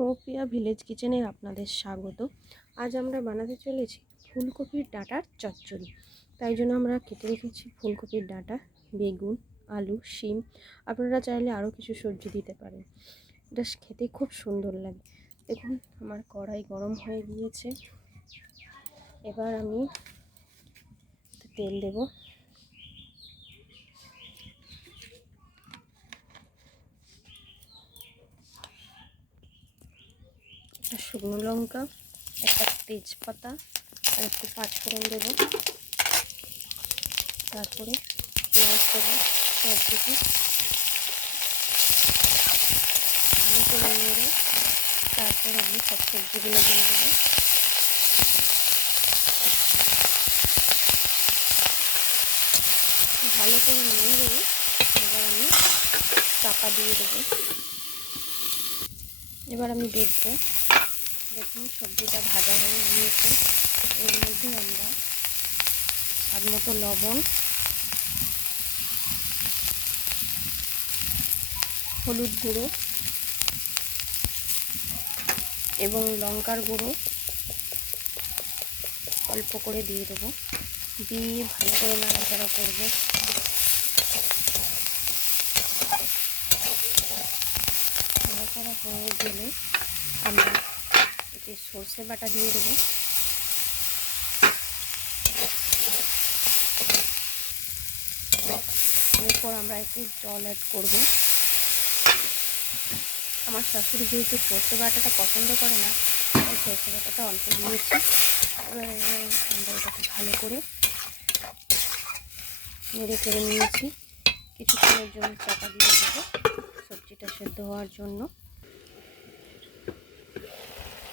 Moupia village কিচেনে আপনাদের স্বাগত। আজ আমরা বানাতে চলেছি ফুলকপির ডাঁটার চচ্চড়ি। তাই জন্য আমরা কেটে রেখেছি ফুলকপির ডাঁটা, বেগুন, আলু, শিম। আপনারা চাইলে আরও কিছু সবজি দিতে পারেন। এটা খেতে খুব সুন্দর লাগে। দেখুন আমার কড়াই গরম হয়ে গিয়েছে। এবার আমি তেল দেব। একটা শুকনো লঙ্কা, একটা তেজপাতা আর একটু পাঁচফোড়ন দেবো। তারপরে পেঁয়াজ দেবো, পেঁয়াজ কুচি ভালো করে নেড়ে তারপর আমি সব সবজিগুলো দিয়ে দেবো। ভালো করে নেড়ে এবার আমি চাপা দিয়ে দেবো। এবার আমি দেখবো, দেখুন সবজিটা ভাজা হয়ে গিয়েছে। এর মধ্যে আমরা স্বাদ মতো লবণ, হলুদ গুঁড়ো এবং লঙ্কার গুঁড়ো অল্প করে দিয়ে দেবো। দিয়ে ভালো করে নাড়াচাড়া করবো। নাড়াচাড়া হয়ে গেলে আমরা এতে সর্ষে বাটা দিয়ে দেবো। এরপর আমরা একটু জল অ্যাড করবো। আমার শাশুড়ি যেহেতু সর্ষে বাটাটা পছন্দ করে না, তাই সর্ষে বাটাটা অল্প দিয়েছি। এবার আমরা এটাকে ভালো করে নেড়ে চেড়ে নিয়েছি। কিছুক্ষণের জন্য চাপা দিয়ে দেবো সবজিটা সেদ্ধ হওয়ার জন্য।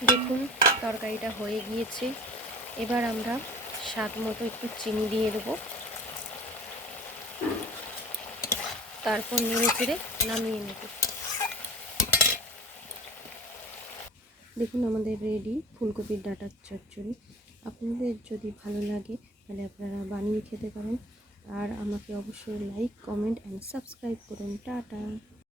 দেখুন তরকারিটা হয়ে গিয়েছে। এবার আমরা স্বাদ মতো একটু চিনি দিয়ে দেবো। তারপর নেড়ে চেড়ে নামিয়ে নেব। দেখুন আমাদের রেডি ফুলকপির ডাঁটার চচ্চড়ি। আপনাদের যদি ভালো লাগে তাহলে আপনারা বানিয়ে খেতে পারেন। আর আমাকে অবশ্যই লাইক, কমেন্ট অ্যান্ড সাবস্ক্রাইব করুন। টাটা।